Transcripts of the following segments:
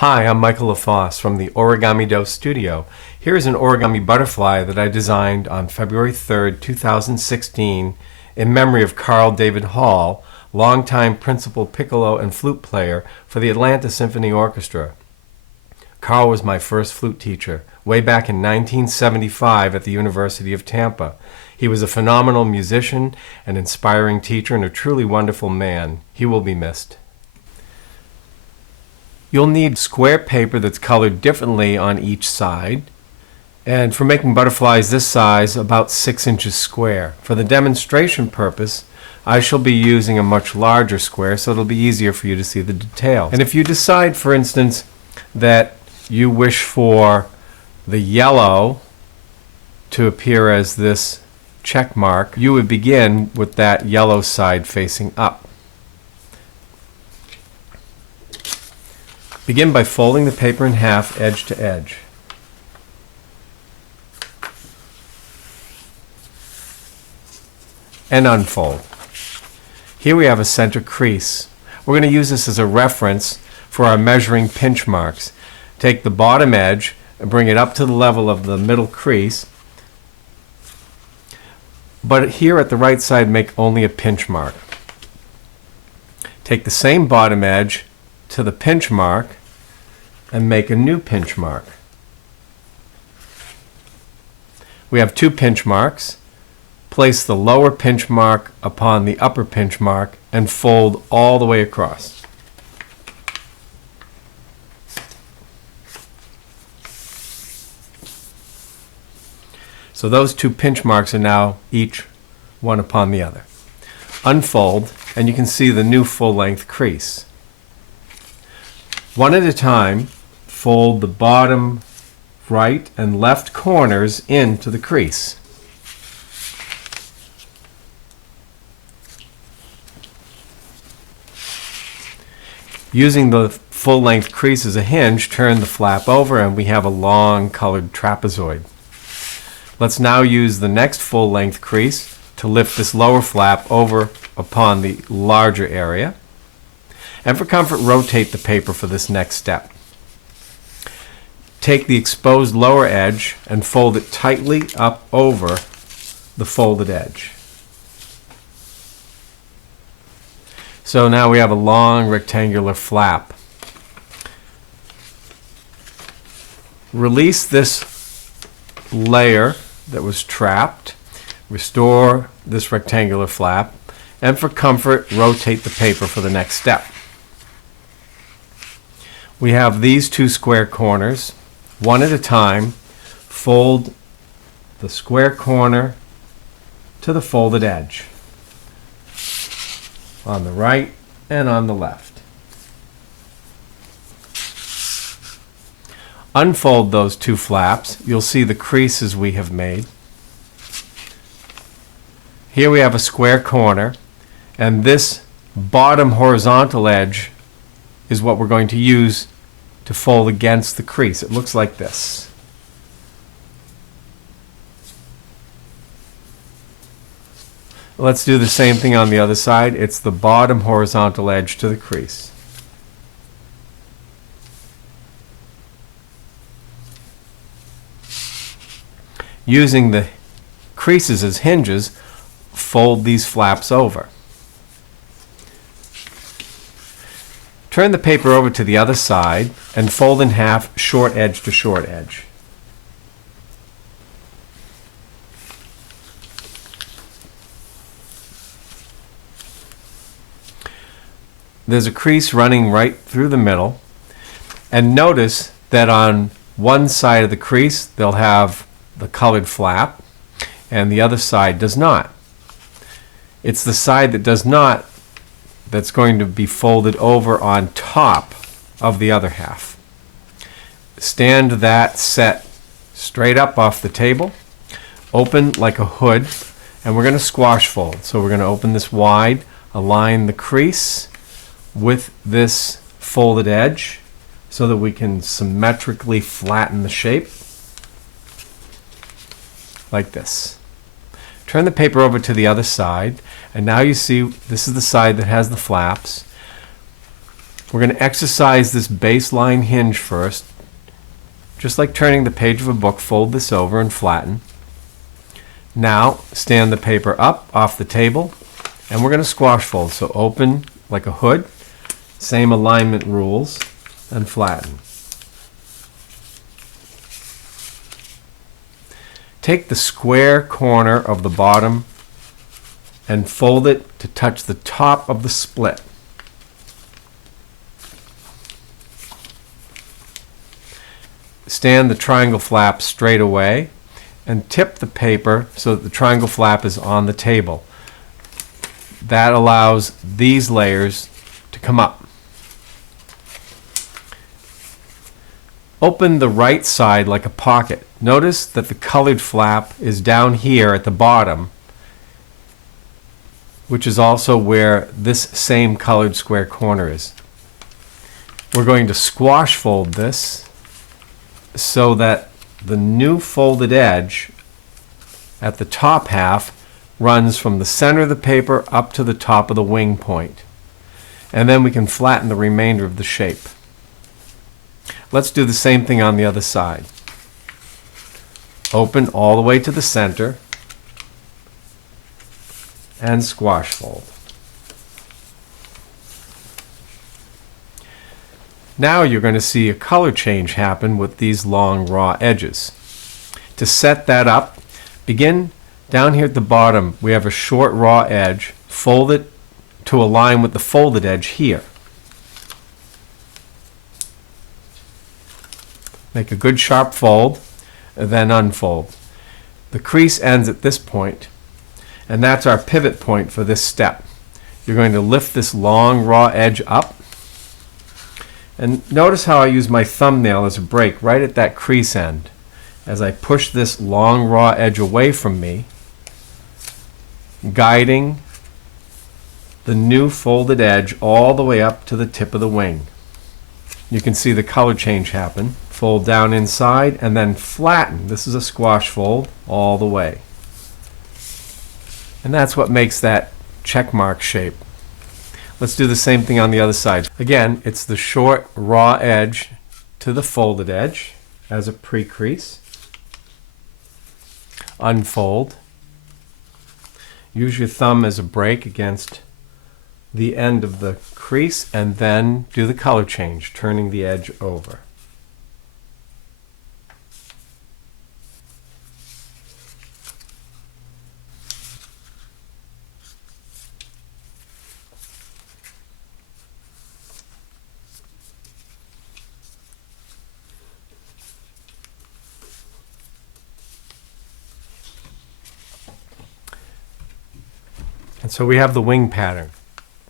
Hi, I'm Michael LaFosse from the Origamido Studio. Here is an origami butterfly that I designed on February 3rd, 2016 in memory of Carl David Hall, longtime principal piccolo and flute player for the Atlanta Symphony Orchestra. Carl was my first flute teacher way back in 1975 at the University of Tampa. He was a phenomenal musician, an inspiring teacher, and a truly wonderful man. He will be missed. You'll need square paper that's colored differently on each side. And for making butterflies this size, about 6 inches square. For the demonstration purpose, I shall be using a much larger square so it'll be easier for you to see the details. And if you decide, for instance, that you wish for the yellow to appear as this check mark, you would begin with that yellow side facing up. Begin by folding the paper in half, edge to edge. And unfold. Here we have a center crease. We're going to use this as a reference for our measuring pinch marks. Take the bottom edge and bring it up to the level of the middle crease. But here at the right side, make only a pinch mark. Take the same bottom edge to the pinch mark and make a new pinch mark. We have two pinch marks. Place the lower pinch mark upon the upper pinch mark and fold all the way across. So those two pinch marks are now each one upon the other. Unfold, and you can see the new full-length crease. One at a time, fold the bottom right and left corners into the crease. Using the full-length crease as a hinge, turn the flap over and we have a long colored trapezoid. Let's now use the next full-length crease to lift this lower flap over upon the larger area. And for comfort, rotate the paper for this next step. Take the exposed lower edge and fold it tightly up over the folded edge. So now we have a long rectangular flap. Release this layer that was trapped. Restore this rectangular flap. And for comfort, rotate the paper for the next step. We have these two square corners. One at a time, fold the square corner to the folded edge on the right and on the left. Unfold those two flaps. You'll see the creases we have made. Here we have a square corner, and this bottom horizontal edge is what we're going to use to fold against the crease. It looks like this. Let's do the same thing on the other side. It's the bottom horizontal edge to the crease. Using the creases as hinges, fold these flaps over. Turn the paper over to the other side and fold in half, short edge to short edge. There's a crease running right through the middle, and notice that on one side of the crease they'll have the colored flap and the other side does not. It's the side that does not that's going to be folded over on top of the other half. Stand that set straight up off the table, open like a hood, and we're going to squash fold. So we're going to open this wide, align the crease with this folded edge so that we can symmetrically flatten the shape like this. Turn the paper over to the other side, and now you see this is the side that has the flaps. We're going to exercise this baseline hinge first. Just like turning the page of a book, fold this over and flatten. Now stand the paper up off the table, and we're going to squash fold. So open like a hood, same alignment rules, and flatten. Take the square corner of the bottom and fold it to touch the top of the split. Stand the triangle flap straight away and tip the paper so that the triangle flap is on the table. That allows these layers to come up. Open the right side like a pocket. Notice that the colored flap is down here at the bottom, which is also where this same colored square corner is. We're going to squash fold this so that the new folded edge at the top half runs from the center of the paper up to the top of the wing point. And then we can flatten the remainder of the shape. Let's do the same thing on the other side. Open all the way to the center and squash fold. Now you're going to see a color change happen with these long raw edges. To set that up, begin down here at the bottom. We have a short raw edge. Fold it to align with the folded edge here. Make a good sharp fold, and then unfold. The crease ends at this point, and that's our pivot point for this step. You're going to lift this long raw edge up. And notice how I use my thumbnail as a break right at that crease end. As I push this long raw edge away from me, guiding the new folded edge all the way up to the tip of the wing. You can see the color change happen. Fold down inside and then flatten. This is a squash fold all the way. And that's what makes that check mark shape. Let's do the same thing on the other side. Again, it's the short raw edge to the folded edge as a pre-crease. Unfold. Use your thumb as a break against the end of the crease and then do the color change, turning the edge over. And so we have the wing pattern.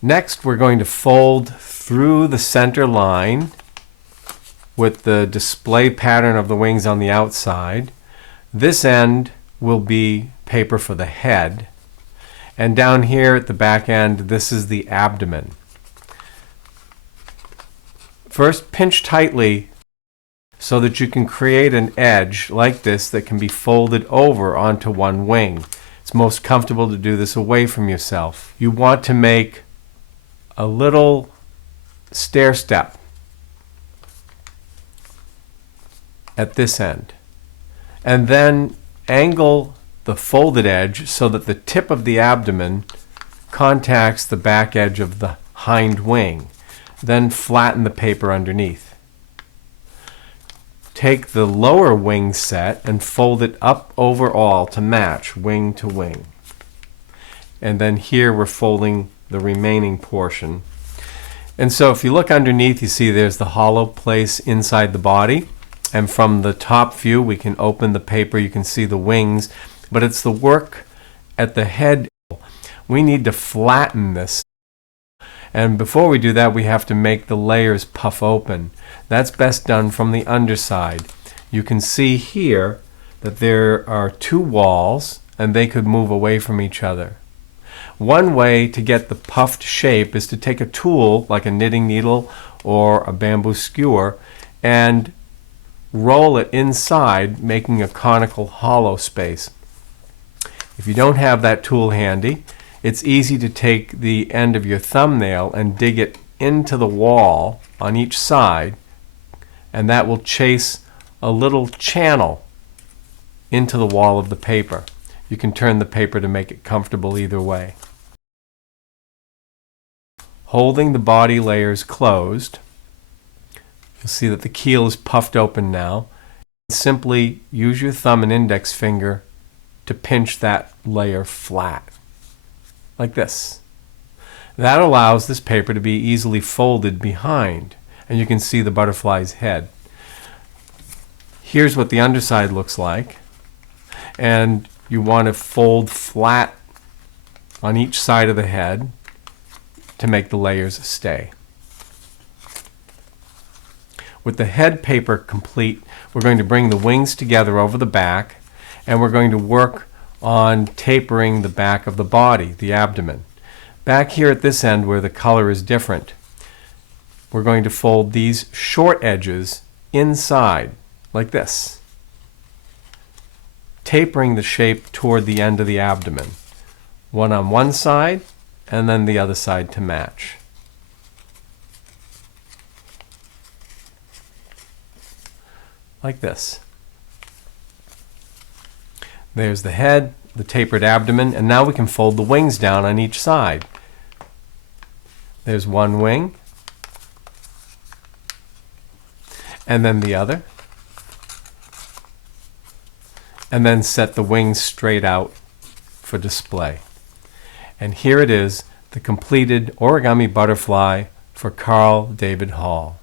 Next, we're going to fold through the center line with the display pattern of the wings on the outside. This end will be paper for the head. And down here at the back end, this is the abdomen. First, pinch tightly so that you can create an edge like this that can be folded over onto one wing. It's most comfortable to do this away from yourself. You want to make a little stair step at this end, and then angle the folded edge so that the tip of the abdomen contacts the back edge of the hind wing. Then flatten the paper underneath. Take the lower wing set and fold it up overall to match wing to wing. And then here we're folding the remaining portion. And so if you look underneath, you see there's the hollow place inside the body. And from the top view, we can open the paper. You can see the wings. But it's the work at the head. We need to flatten this. And before we do that, we have to make the layers puff open. That's best done from the underside. You can see here that there are two walls, and they could move away from each other. One way to get the puffed shape is to take a tool like a knitting needle or a bamboo skewer and roll it inside, making a conical hollow space. If you don't have that tool handy, it's easy to take the end of your thumbnail and dig it into the wall on each side, and that will chase a little channel into the wall of the paper. You can turn the paper to make it comfortable either way. Holding the body layers closed, you'll see that the keel is puffed open now. Simply use your thumb and index finger to pinch that layer flat, like this. That allows this paper to be easily folded behind, and you can see the butterfly's head. Here's what the underside looks like, and you want to fold flat on each side of the head to make the layers stay. With the head paper complete, we're going to bring the wings together over the back, and we're going to work on tapering the back of the body, the abdomen. Back here at this end where the color is different, we're going to fold these short edges inside, like this, tapering the shape toward the end of the abdomen. One on one side, and then the other side to match. Like this. There's the head, the tapered abdomen, and now we can fold the wings down on each side. There's one wing, and then the other, and then set the wings straight out for display. And here it is, the completed Origami Butterfly for Carl David Hall.